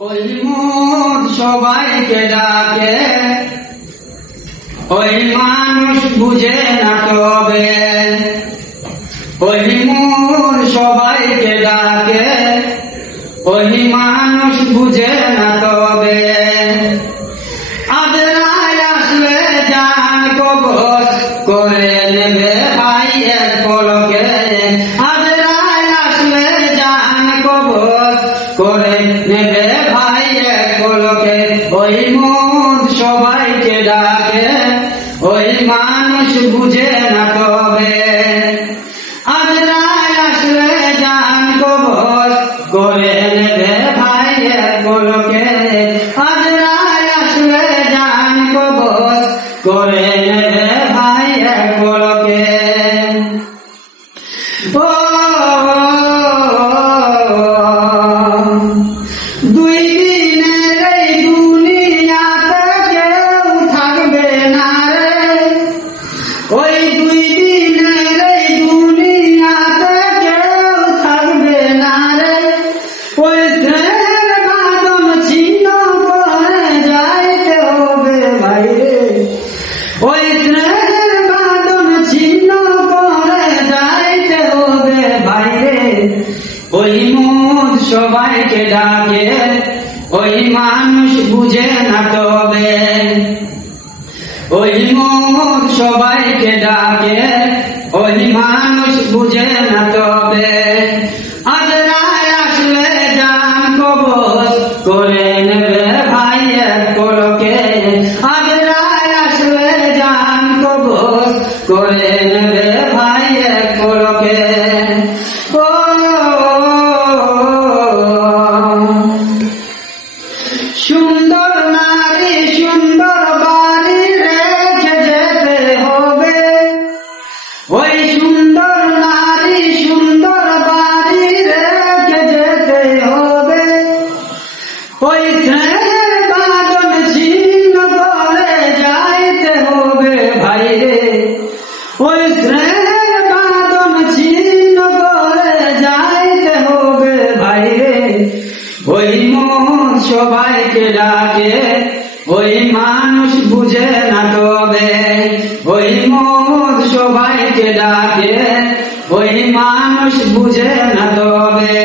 ওই মন সবাইকে ডাকে, ওই মানুষ বুঝে না তবে। ওই মন সবাইকে ডাকে, ওই মানুষ বুঝে না তবে। আজরাইল আসলে জান কবজ করে নেবে ভাই এক পলকে। আজরাইল আসলে জান কবজ করে নেবে ভাই এক পলকে। ওই মন সবাইকে ডাকে, ওই মানুষ বুঝে না তবে। আজরাইল আসলে জান কবজ করে নেবে ভাই এক পলকে। আজরাইল আসলে জান কবজ করে নেবে ভাই এক পলকে। ও দুই দিনের এই দুনিয়াতে কেউ থাকবে না রে। ওই দুই দিনের এই দুনিয়াতে কেউ থাকবে না রে। ওই স্নেহের বাঁধন ছিন্ন করে যাইতে হবে বাইরে। ওই স্নেহের বাঁধন ছিন্ন করে যাইতে হবে বাইরে। ওই মন সবাইকে ডাকে, ওই মানুষ বুঝে না তবে। ওই মন সবাইকে ডাকে, ওই মানুষ বুঝে না তবে। আজরাইল আসলে জান কবজ করে নেবে ভাই এক পলকে। আজরাইল আসলে জান কবজ করে নেবে ভাই এক পলকে। ও সুন্দর নারী সুন্দর বাড়ি রেখে যেতে হবে। ওই সুন্দর নারী সুন্দর বাড়ি রেখে যেতে হবে। ওই স্নেহের বাঁধন ছিন্ন করে যাইতে হবে ভাইরে। ওই স্নেহের বাঁধন ছিন্ন করে যাইতে হবে ভাইরে। ওই মন সবাইকে ডাকে, ওই মানুষ বুঝে না তবে। ওই মন সবাইকে ডাকে, ওই মানুষ বুঝে না তবে।